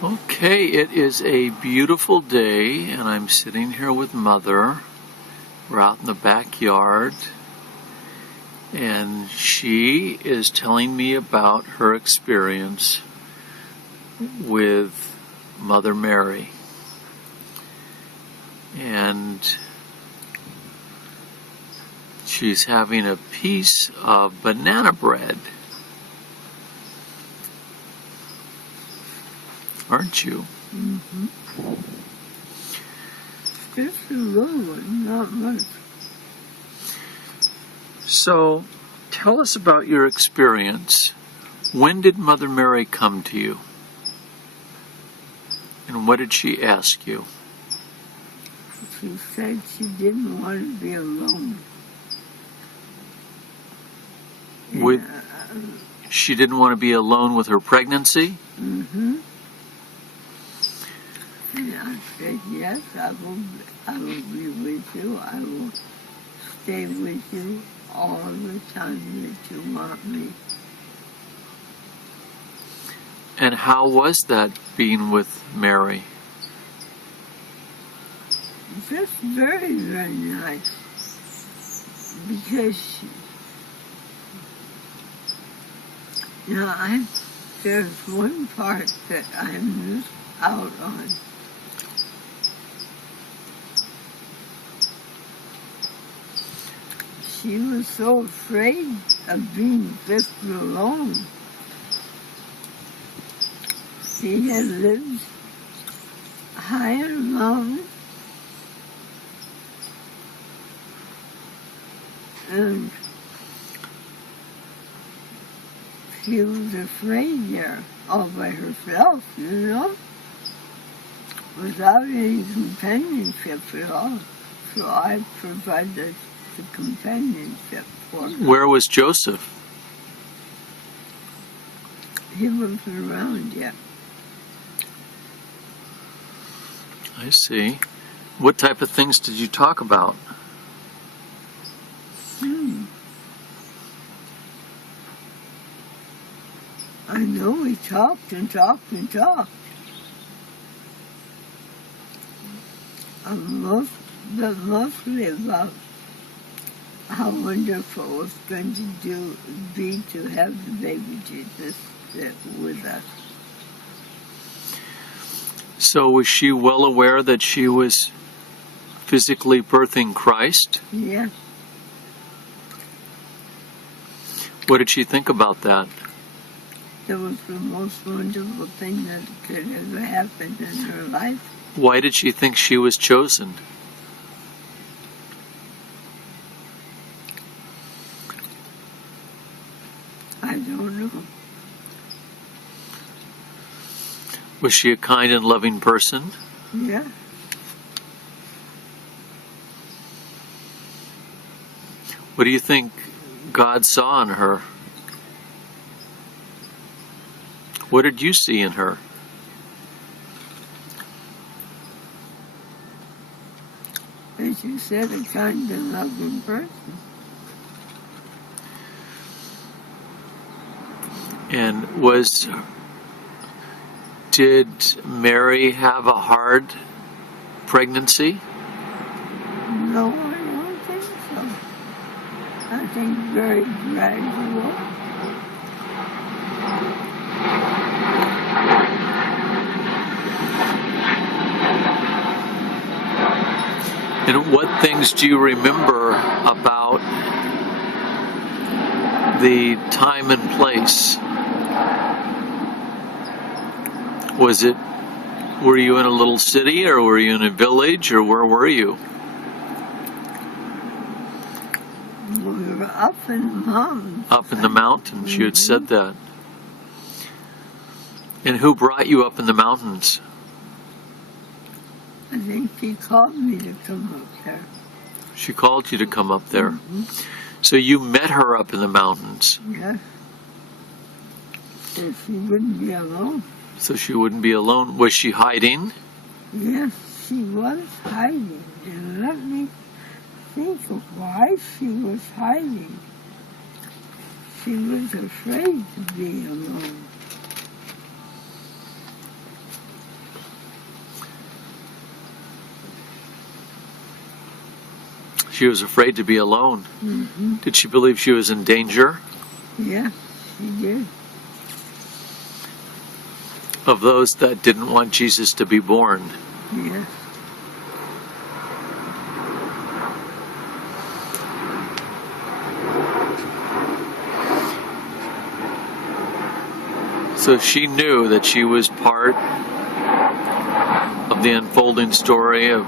Okay, it is a beautiful day, and I'm sitting here with Mother. We're out in the backyard, and she is telling me about her experience with Mother Mary. And she's having a piece of banana bread. Aren't you? Mm-hmm. Just a little one, not much. So, tell us about your experience. When did Mother Mary come to you? And what did she ask you? She said she didn't want to be alone. She didn't want to be alone with her pregnancy? Mm-hmm. And I said, yes, I will be with you. I will stay with you all the time that you want me. And how was that being with Mary? Just very, very nice. Because there's one part that I missed out on. She was so afraid of being left alone. She had lived high in a mountain, and she was afraid there all by herself, without any companionship at all. So I provided the companionship for her. Where was Joseph? He wasn't around yet. I see. What type of things did you talk about? I know we talked and talked and talked. But mostly about how wonderful it was going to be to have the baby Jesus with us. So was she well aware that she was physically birthing Christ? Yeah. What did she think about that? It was the most wonderful thing that could ever happen in her life. Why did she think she was chosen? I don't know. Was she a kind and loving person? Yeah. What do you think God saw in her? What did you see in her? As you said, a kind and loving person. And did Mary have a hard pregnancy? No, I don't think so. I think very gradual. And what things do you remember about the time and place? Were you in a little city, or were you in a village, or where were you? We were up in the mountains. Up in the mountains, you had said that. And who brought you up in the mountains? I think she called me to come up there. She called you to come up there. So you met her up in the mountains. Yeah. So she wouldn't be alone. So she wouldn't be alone. Was she hiding? Yes, she was hiding. And let me think of why she was hiding. She was afraid to be alone. She was afraid to be alone. Mm-hmm. Did she believe she was in danger Yeah, she did. of those that didn't want Jesus to be born? Yes. So she knew that she was part of the unfolding story of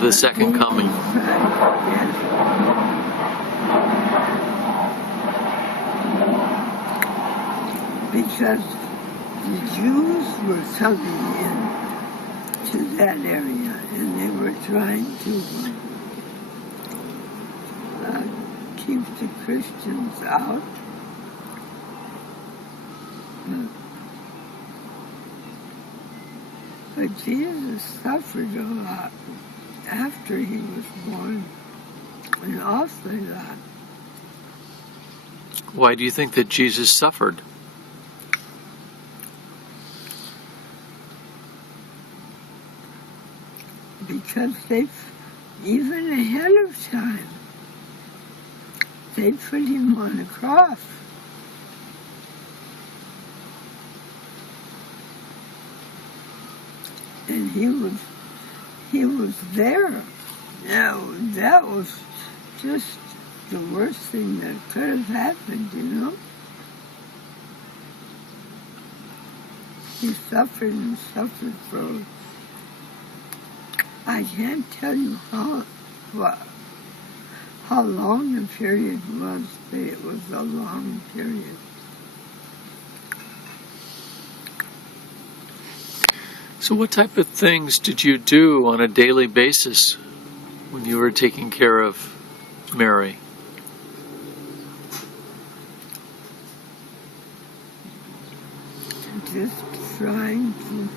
the second coming. Yes. Because the Jews were coming in to that area, and they were trying to keep the Christians out. But Jesus suffered a lot after he was born, an awful lot. Why do you think that Jesus suffered? Because they, even ahead of time, they put him on a cross. And he was there. Now, that was just the worst thing that could have happened, you know? He suffered and suffered for, I can't tell you how long the period was, but it was a long period. So what type of things did you do on a daily basis when you were taking care of Mary? Just trying to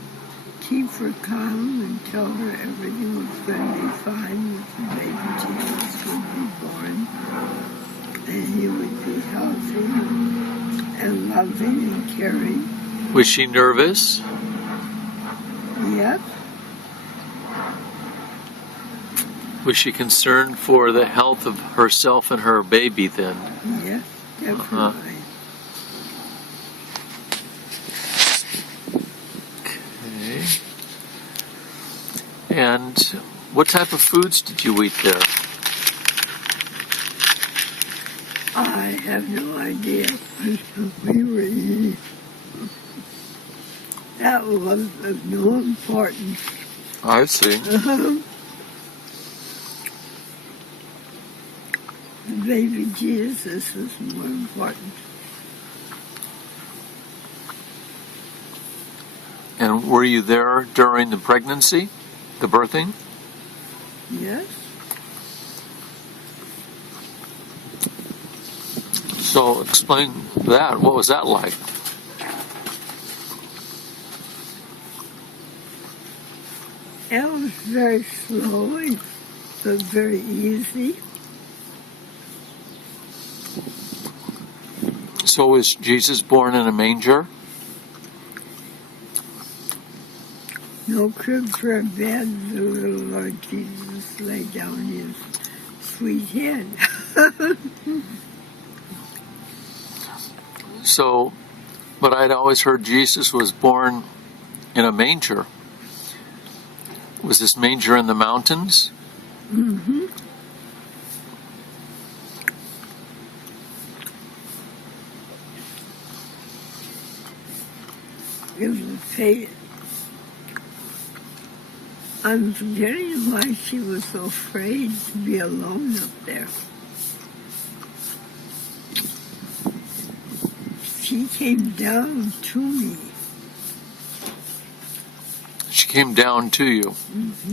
keep her calm and tell her everything was going to be fine, that the baby Jesus would be born, and he would be healthy and loving and caring. Was she nervous? Yep. Was she concerned for the health of herself and her baby then? Yes, definitely. Okay. And what type of foods did you eat there? I have no idea what we were eating. That was of no importance. I see. Baby Jesus is more important. And were you there during the pregnancy, the birthing? Yes. So explain that. What was that like? It was very slow, but very easy. So was Jesus born in a manger? No crib for a bed, the little Lord Jesus lay down his sweet head. So, but I'd always heard Jesus was born in a manger. Was this manger in the mountains? Mm-hmm. It was a fate. I'm forgetting why she was so afraid to be alone up there. She came down to me. She came down to you,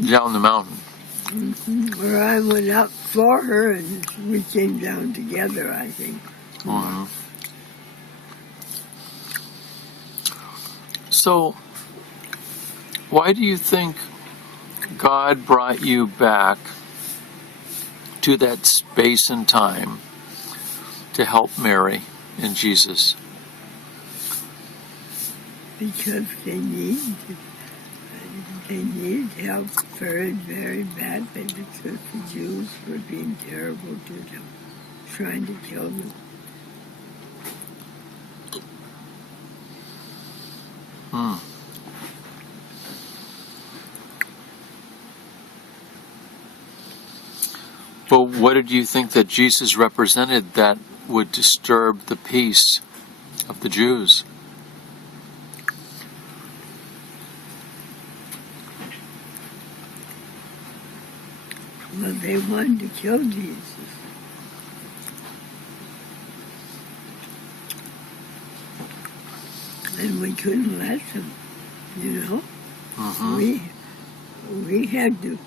down the mountain. Mm-hmm. Or I went up for her and we came down together, I think. Mm-hmm. So, why do you think God brought you back to that space and time to help Mary and Jesus? Because they need They needed help very, very badly because the Jews were being terrible to them, trying to kill them. But what did you think that Jesus represented that would disturb the peace of the Jews? Well, they wanted to kill Jesus. And we couldn't let them, you know. We had to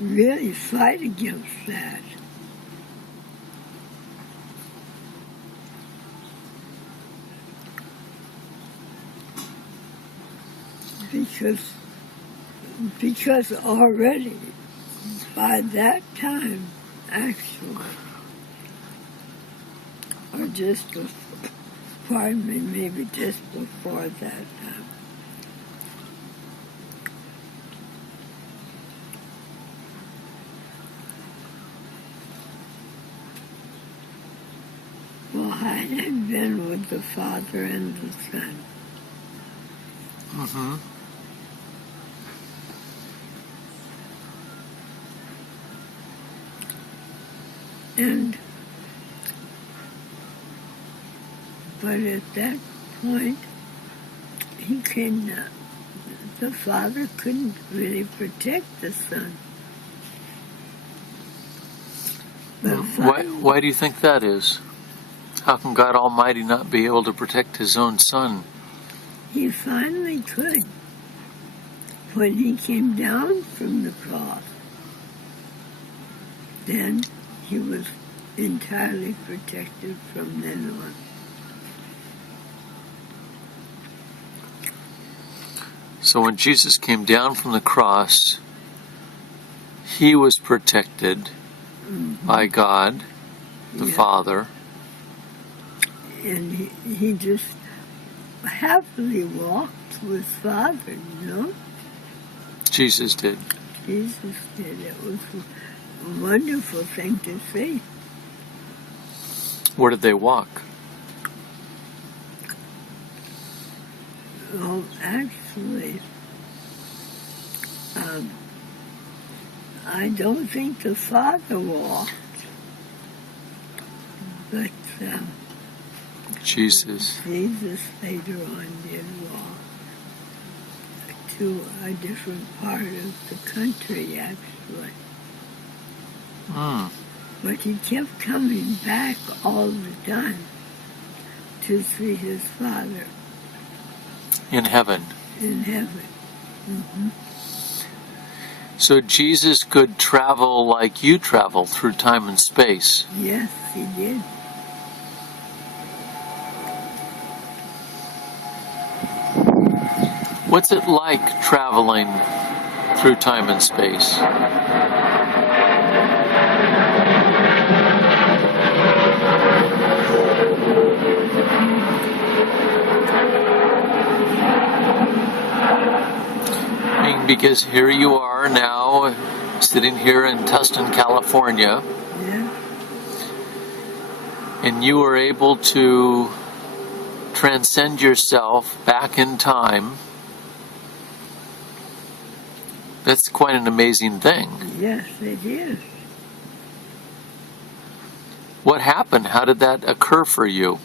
really fight against that. Because already by that time, actually, or just before, pardon me, maybe just before that time, well, I had been with the Father and the Son. But at that point, the Father couldn't really protect the Son. Why do you think that is? How can God Almighty not be able to protect His own Son? He finally could. When He came down from the cross, then He was entirely protected from then on. So when Jesus came down from the cross, He was protected by God, the Father. And he just happily walked with Father, you know? Jesus did. Jesus did. It was a wonderful thing to see. Where did they walk? Well, actually, I don't think the Father walked, but Jesus later on did walk to a different part of the country, actually. But he kept coming back all the time to see his Father. In heaven. In heaven. So Jesus could travel like you travel through time and space. Yes, he did. What's it like traveling through time and space? Because here you are now, sitting here in Tustin, California, and you were able to transcend yourself back in time. That's quite an amazing thing. Yes, it is. What happened? How did that occur for you?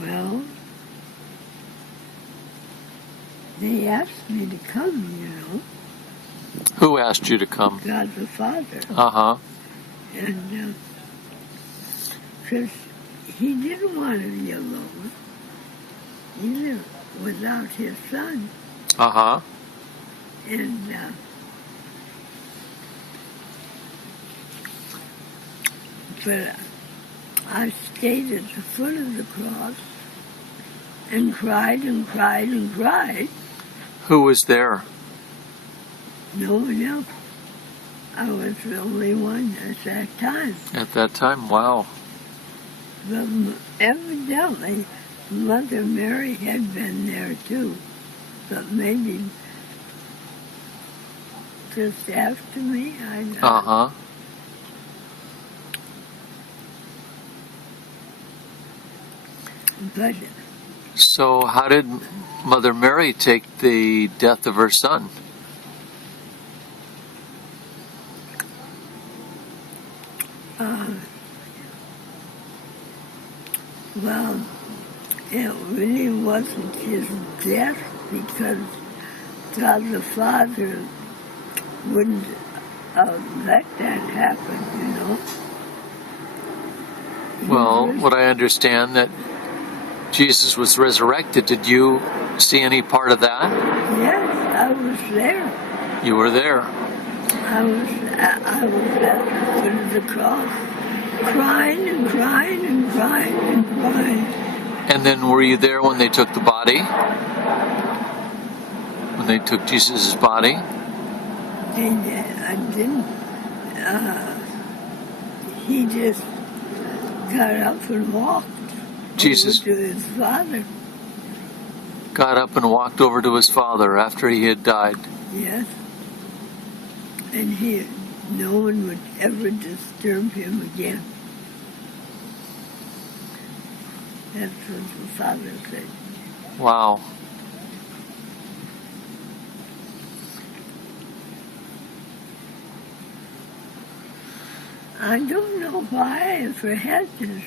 Well, they asked me to come, you know. Who asked you to come? God the Father. And, because he didn't want to be alone, either without his Son. And, but I stayed at the foot of the cross and cried and cried and cried. Who was there? No one else. I was the only one at that time. At that time? Wow. But evidently, Mother Mary had been there too, but maybe just after me. Uh-huh. But So how did Mother Mary take the death of her son? well, it really wasn't his death because God the Father wouldn't let that happen, you know. Well, what I understand that Jesus was resurrected. Did you see any part of that? Yes, I was there. You were there. I was at the foot of the cross, crying and crying and crying and crying. And then were you there when they took the body? When they took Jesus' body? And I didn't. He just got up and walked Jesus over to his father. got up and walked over to his father after he had died. Yes. And no one would ever disturb him again. That's what the father said. Wow. I don't know why I ever had this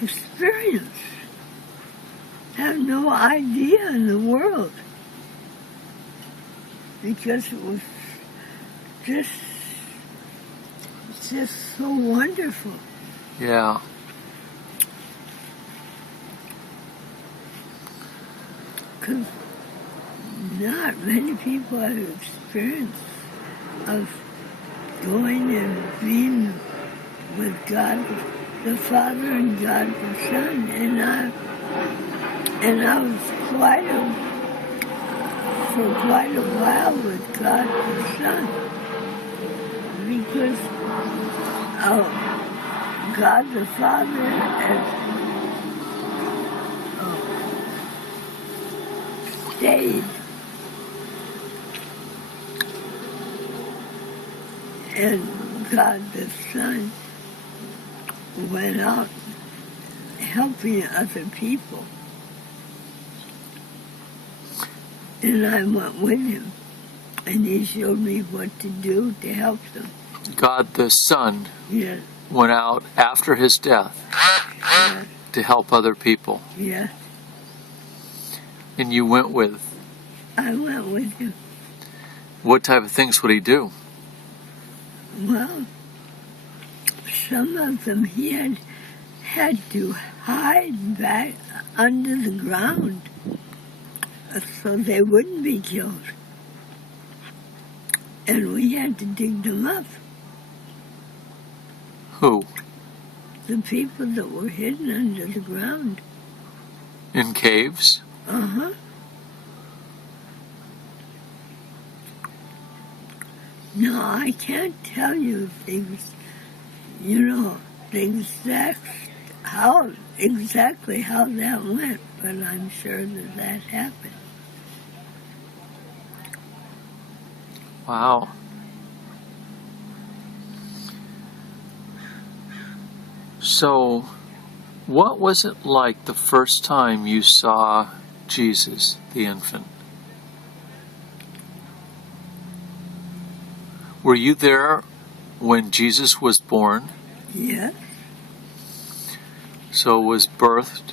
experience. I have no idea in the world. Because it was just so wonderful. Yeah. Because not many people have experience of going and being with God the Father and God the Son. And I was for quite a while with God the Son. Because God the Father stayed. And God the Son went out helping other people. And I went with him. And he showed me what to do to help them. God the Son Yes. went out after his death Yes. to help other people. Yes. And you went with. I went with him. What type of things would he do? Well, some of them he had to hide back under the ground so they wouldn't be killed. And we had to dig them up. Who? The people that were hidden under the ground. In caves? Uh-huh. No, I can't tell you things, exactly how that went, but I'm sure that happened. Wow. So, what was it like the first time you saw Jesus, the infant? Were you there when Jesus was born? Yes. So was birthed?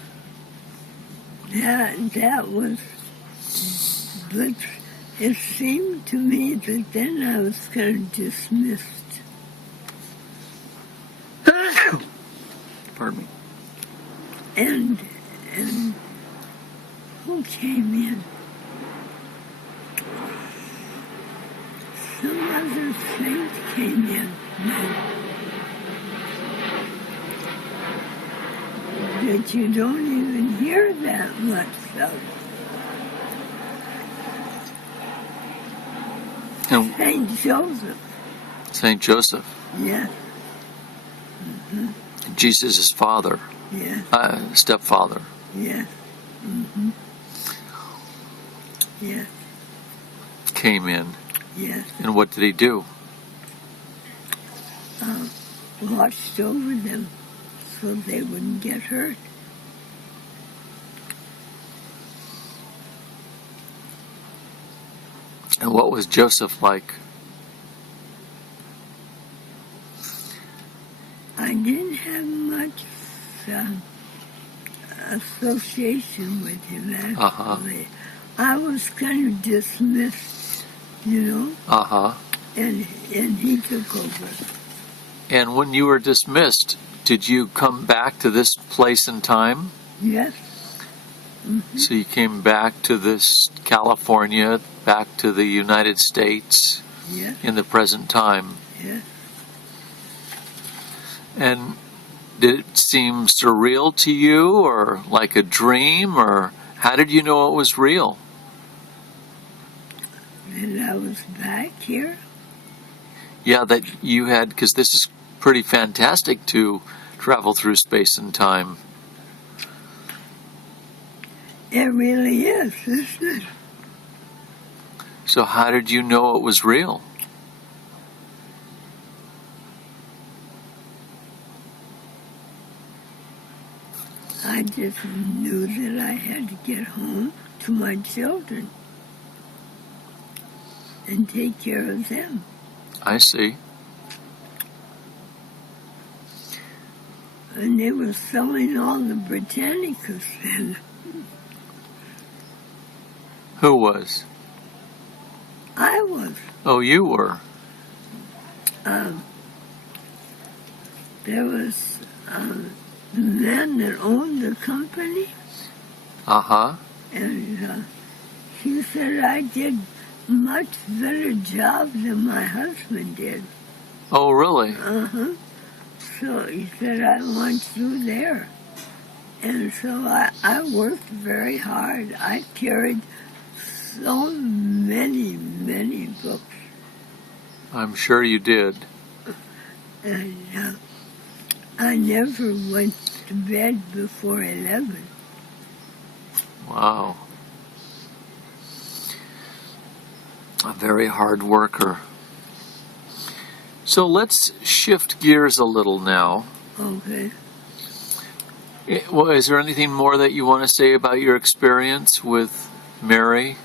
That was, but it seemed to me that then I was kind of dismissed. Pardon me. And who came in? Some other saint came in that you don't even hear that much of. And Saint Joseph. Saint Joseph, Yes. Jesus' father, Yes. stepfather. Yes. Yes. came in. Yes. And what did he do? Watched over them so they wouldn't get hurt. And what was Joseph like? I didn't have much association with him, actually. I was kind of dismissed, you know, and he took over. And when you were dismissed, did you come back to this place and time? Yes. Mm-hmm. So you came back to this California, back to the United States, yes, in the present time. Yes. And did it seem surreal to you, or like a dream, or how did you know it was real? And I was back here? Yeah, that you had, because this is pretty fantastic to travel through space and time. It really is, isn't it? So how did you know it was real? I just knew that I had to get home to my children and take care of them. I see. And they were selling all the Britannicas then. Who was? I was. Oh, you were. There was the man that owned the company. And he said I did much better job than my husband did. Oh, really? So he said, I want you there. And so I worked very hard. I carried so many, many books. I'm sure you did. And I never went to bed before 11. Wow. A very hard worker. So let's shift gears a little now. Okay. Well, is there anything more that you want to say about your experience with Mary?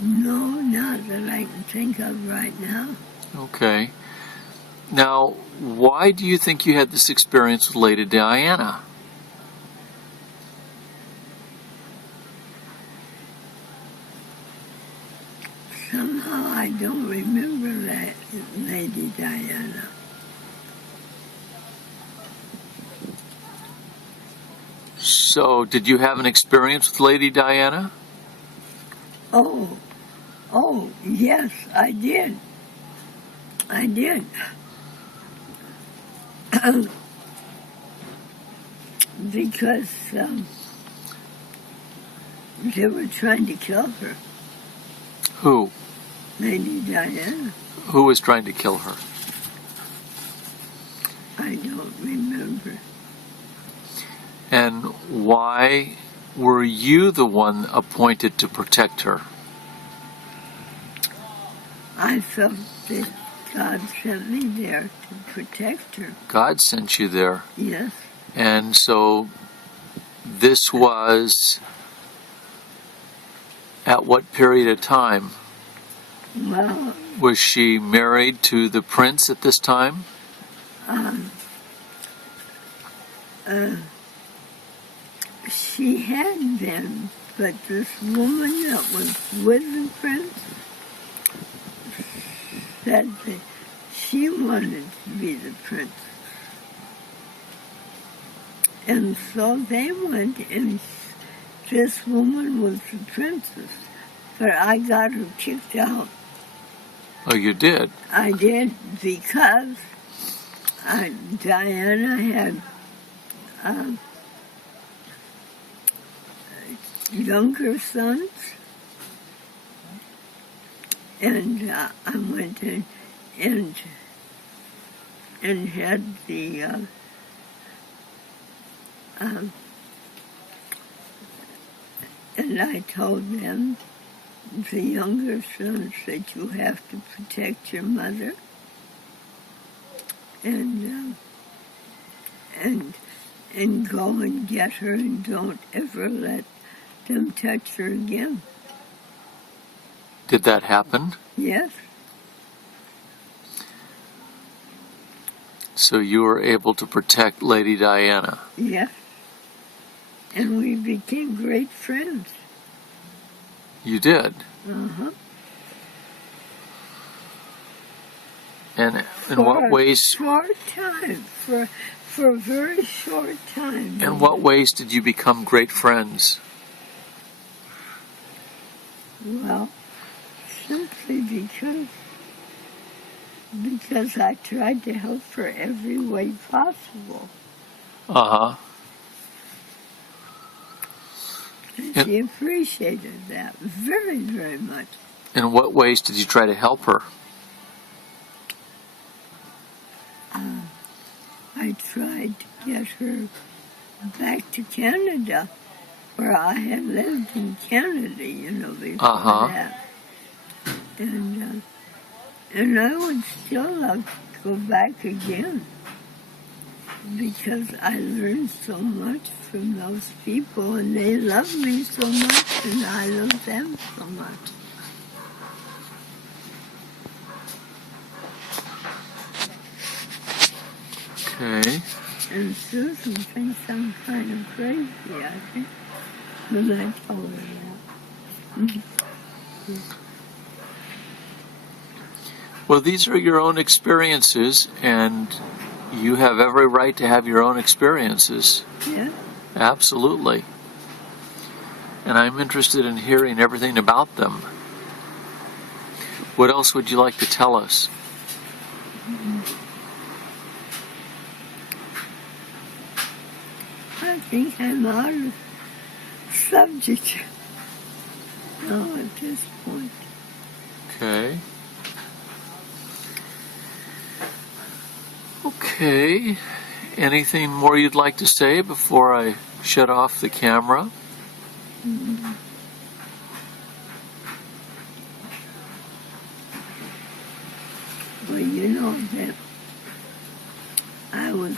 No, not that I can think of right now. Okay. Now, why do you think you had this experience with Lady Diana? Somehow I don't remember that Lady Diana. So, did you have an experience with Lady Diana? Oh, yes, I did. I did. Because they were trying to kill her. Who? Lady Diana. Who was trying to kill her? I don't remember. And why were you the one appointed to protect her? I felt that God sent me there to protect her. God sent you there. Yes. And so this was at what period of time? Well, was she married to the prince at this time? She had been, but this woman that was with the prince said that she wanted to be the prince. And so they went, and this woman was the princess. But I got her kicked out. Oh, you did? I did, because Diana had younger sons. And I went in and had the and And I told them, the younger sons, that you have to protect your mother and go and get her, and don't ever let them touch her again. Did that happen? Yes. So you were able to protect Lady Diana? Yes. And we became great friends. You did? Uh-huh. And in what ways? For a short time. For a very short time. In what ways did you become great friends? Well, simply because I tried to help her every way possible. Uh-huh. And she appreciated that very, very much. In what ways did you try to help her? I tried to get her back to Canada, where I had lived in Canada, before that. And I would still love to go back again, because I learned so much from those people, and they love me so much, and I love them so much. Okay. And Susan thinks I'm kind of crazy, I think, when I told her that. Well, these are your own experiences, and you have every right to have your own experiences. Yeah. Absolutely. And I'm interested in hearing everything about them. What else would you like to tell us? I think I'm out of subject now at this point. Okay. Okay. Anything more you'd like to say before I shut off the camera? Well, you know that I was